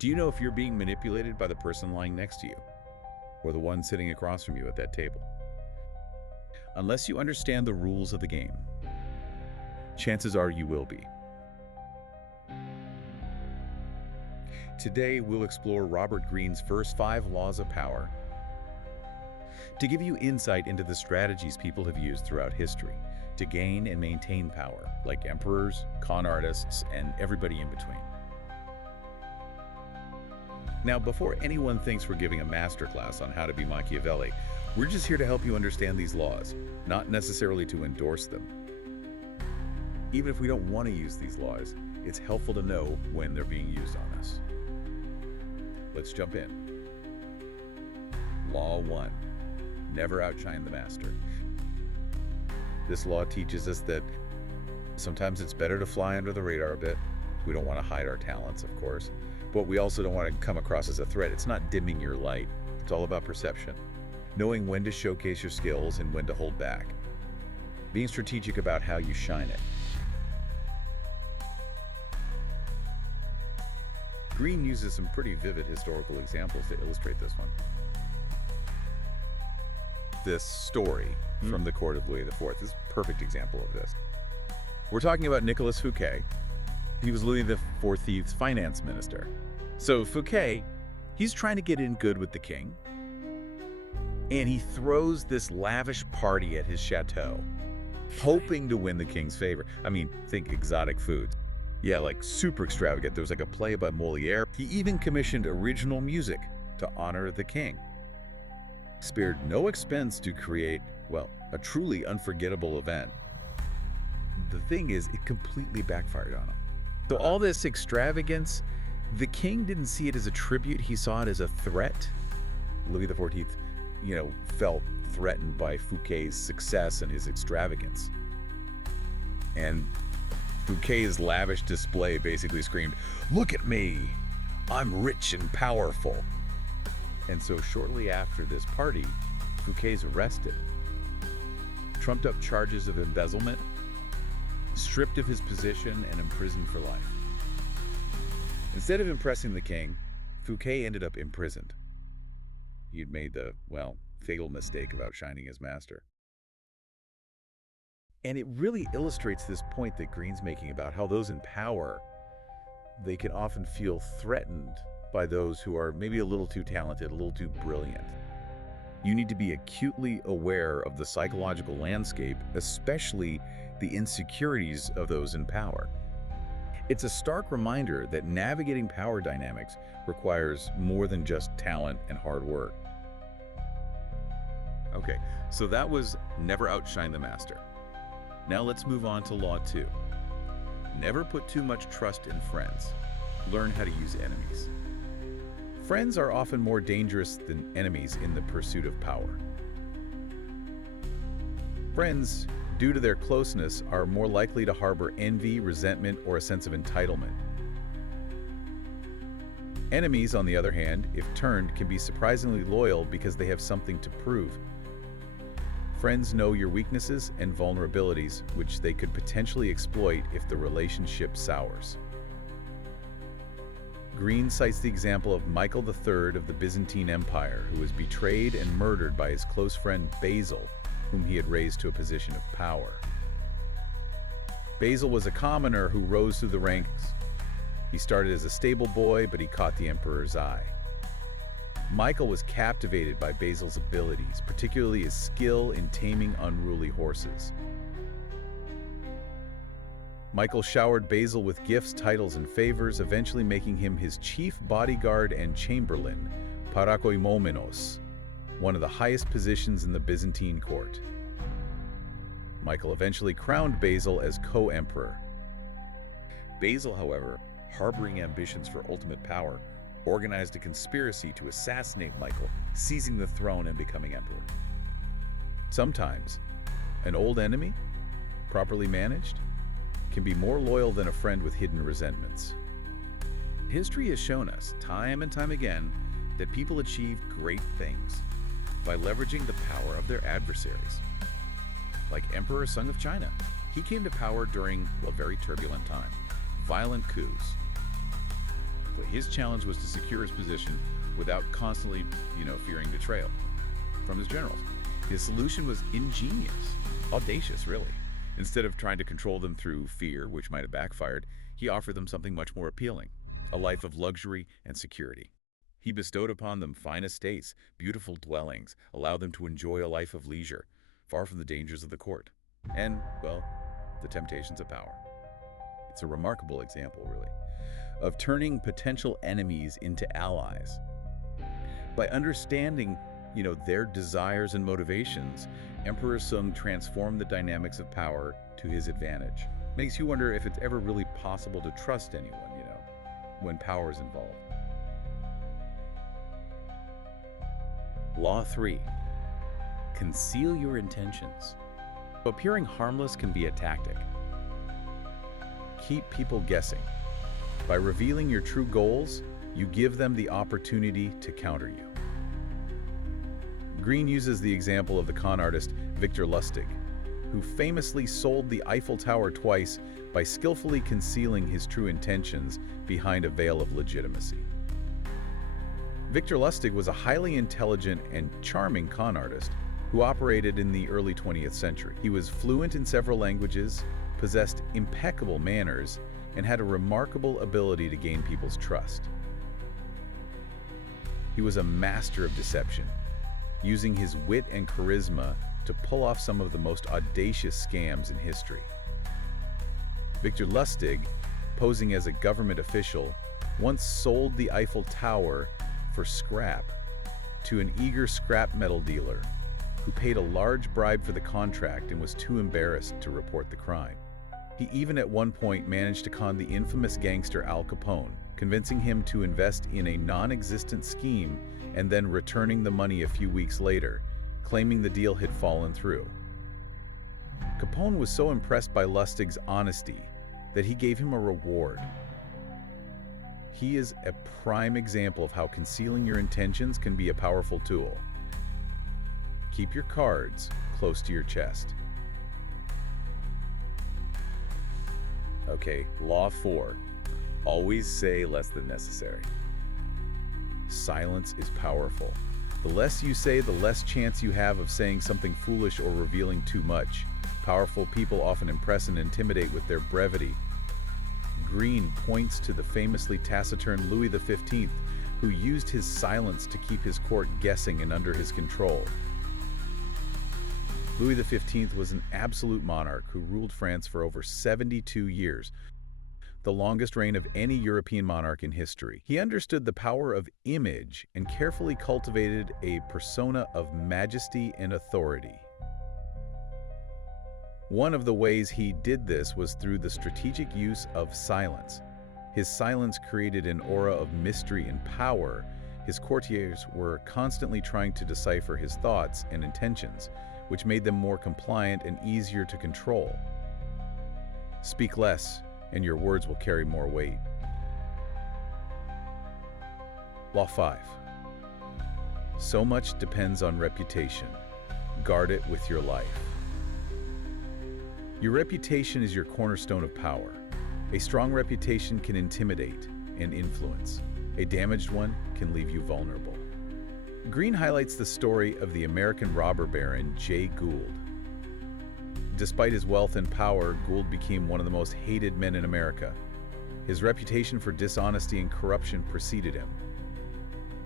Do you know if you're being manipulated by the person lying next to you or the one sitting across from you at that table? Unless you understand the rules of the game, chances are you will be. Today, we'll explore Robert Greene's first 5 laws of power to give you insight into the strategies people have used throughout history to gain and maintain power, like emperors, con artists, and everybody in between. Now, before anyone thinks we're giving a masterclass on how to be Machiavelli, we're just here to help you understand these laws, not necessarily to endorse them. Even if we don't want to use these laws, it's helpful to know when they're being used on us. Let's jump in. Law 1. Never outshine the master. This law teaches us that sometimes it's better to fly under the radar a bit. We don't want to hide our talents, of course, but we also don't want to come across as a threat. It's not dimming your light. It's all about perception. Knowing when to showcase your skills and when to hold back. Being strategic about how you shine it. Greene uses some pretty vivid historical examples to illustrate this one. This story from the court of Louis IV is a perfect example of this. We're talking about Nicolas Fouquet. He was Louis XIV's finance minister. So Fouquet, he's trying to get in good with the king, and he throws this lavish party at his chateau, hoping to win the king's favor. I mean, think exotic foods. Yeah, like super extravagant. There was like a play by Moliere. He even commissioned original music to honor the king. Spared no expense to create, well, a truly unforgettable event. The thing is, it completely backfired on him. So all this extravagance, the king didn't see it as a tribute, he saw it as a threat. Louis XIV, felt threatened by Fouquet's success and his extravagance. And Fouquet's lavish display basically screamed, "Look at me! I'm rich and powerful." And so shortly after this party, Fouquet's arrested, trumped up charges of embezzlement, stripped of his position, and imprisoned for life. Instead of impressing the king, Fouquet ended up imprisoned. He'd made the, fatal mistake of outshining his master. And it really illustrates this point that Greene's making about how those in power, they can often feel threatened by those who are maybe a little too talented, a little too brilliant. You need to be acutely aware of the psychological landscape, especially the insecurities of those in power. It's a stark reminder that navigating power dynamics requires more than just talent and hard work. Okay, so that was never outshine the master. Now let's move on to Law 2. Never put too much trust in friends. Learn how to use enemies. Friends are often more dangerous than enemies in the pursuit of power. Friends, due to their closeness, are more likely to harbor envy, resentment, or a sense of entitlement. Enemies, on the other hand, if turned, can be surprisingly loyal because they have something to prove. Friends know your weaknesses and vulnerabilities, which they could potentially exploit if the relationship sours. Greene cites the example of Michael III of the Byzantine Empire, who was betrayed and murdered by his close friend Basil, whom he had raised to a position of power. Basil was a commoner who rose through the ranks. He started as a stable boy, but he caught the emperor's eye. Michael was captivated by Basil's abilities, particularly his skill in taming unruly horses. Michael showered Basil with gifts, titles, and favors, eventually making him his chief bodyguard and chamberlain, parakoimomenos, one of the highest positions in the Byzantine court. Michael eventually crowned Basil as co-emperor. Basil, however, harboring ambitions for ultimate power, organized a conspiracy to assassinate Michael, seizing the throne and becoming emperor. Sometimes, an old enemy, properly managed, can be more loyal than a friend with hidden resentments. History has shown us, time and time again, that people achieve great things by leveraging the power of their adversaries. Like Emperor Sung of China, he came to power during a very turbulent time, violent coups. Exactly. His challenge was to secure his position without constantly, fearing betrayal from his generals. His solution was ingenious, audacious, really. Instead of trying to control them through fear, which might have backfired, he offered them something much more appealing, a life of luxury and security. He bestowed upon them fine estates, beautiful dwellings, allowed them to enjoy a life of leisure, far from the dangers of the court, and, well, the temptations of power. It's a remarkable example, really, of turning potential enemies into allies. By understanding, their desires and motivations, Emperor Sung transformed the dynamics of power to his advantage. Makes you wonder if it's ever really possible to trust anyone, when power is involved. Law 3. Conceal your intentions. Appearing harmless can be a tactic. Keep people guessing. By revealing your true goals, you give them the opportunity to counter you. Greene uses the example of the con artist Victor Lustig, who famously sold the Eiffel Tower twice by skillfully concealing his true intentions behind a veil of legitimacy. Victor Lustig was a highly intelligent and charming con artist who operated in the early 20th century. He was fluent in several languages, possessed impeccable manners, and had a remarkable ability to gain people's trust. He was a master of deception, using his wit and charisma to pull off some of the most audacious scams in history. Victor Lustig, posing as a government official, once sold the Eiffel Tower for scrap to an eager scrap metal dealer who paid a large bribe for the contract and was too embarrassed to report the crime. He even at one point managed to con the infamous gangster Al Capone, convincing him to invest in a non-existent scheme and then returning the money a few weeks later, claiming the deal had fallen through. Capone was so impressed by Lustig's honesty that he gave him a reward. He is a prime example of how concealing your intentions can be a powerful tool. Keep your cards close to your chest. Okay, Law 4. Always say less than necessary. Silence is powerful. The less you say, the less chance you have of saying something foolish or revealing too much. Powerful people often impress and intimidate with their brevity. Greene points to the famously taciturn Louis XV, who used his silence to keep his court guessing and under his control. Louis XV was an absolute monarch who ruled France for over 72 years, the longest reign of any European monarch in history. He understood the power of image and carefully cultivated a persona of majesty and authority. One of the ways he did this was through the strategic use of silence. His silence created an aura of mystery and power. His courtiers were constantly trying to decipher his thoughts and intentions, which made them more compliant and easier to control. Speak less, and your words will carry more weight. Law 5. So much depends on reputation. Guard it with your life. Your reputation is your cornerstone of power. A strong reputation can intimidate and influence. A damaged one can leave you vulnerable. Greene highlights the story of the American robber baron Jay Gould. Despite his wealth and power, Gould became one of the most hated men in America. His reputation for dishonesty and corruption preceded him.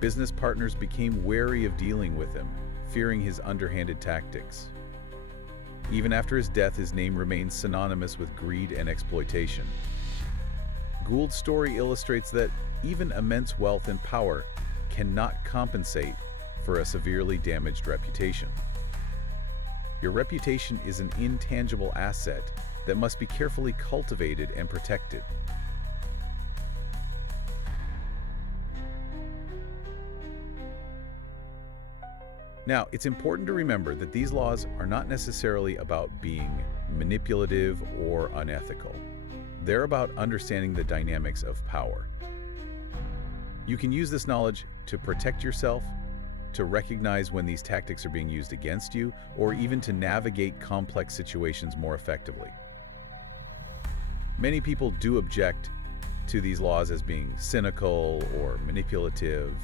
Business partners became wary of dealing with him, fearing his underhanded tactics. Even after his death, his name remains synonymous with greed and exploitation. Gould's story illustrates that even immense wealth and power cannot compensate for a severely damaged reputation. Your reputation is an intangible asset that must be carefully cultivated and protected. Now, it's important to remember that these laws are not necessarily about being manipulative or unethical. They're about understanding the dynamics of power. You can use this knowledge to protect yourself, to recognize when these tactics are being used against you, or even to navigate complex situations more effectively. Many people do object to these laws as being cynical or manipulative.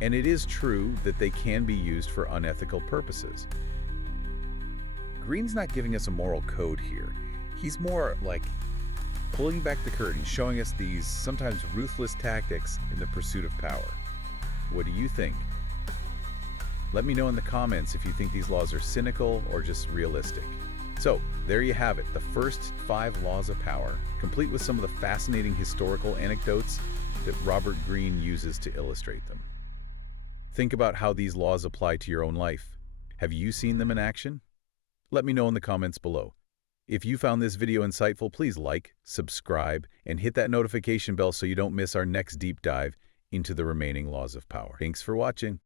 And it is true that they can be used for unethical purposes. Greene's not giving us a moral code here. He's more like pulling back the curtain, showing us these sometimes ruthless tactics in the pursuit of power. What do you think? Let me know in the comments if you think these laws are cynical or just realistic. So, there you have it, the first 5 laws of power, complete with some of the fascinating historical anecdotes that Robert Greene uses to illustrate them. Think about how these laws apply to your own life. Have you seen them in action? Let me know in the comments below. If you found this video insightful, please like, subscribe, and hit that notification bell so you don't miss our next deep dive into the remaining laws of power. Thanks for watching.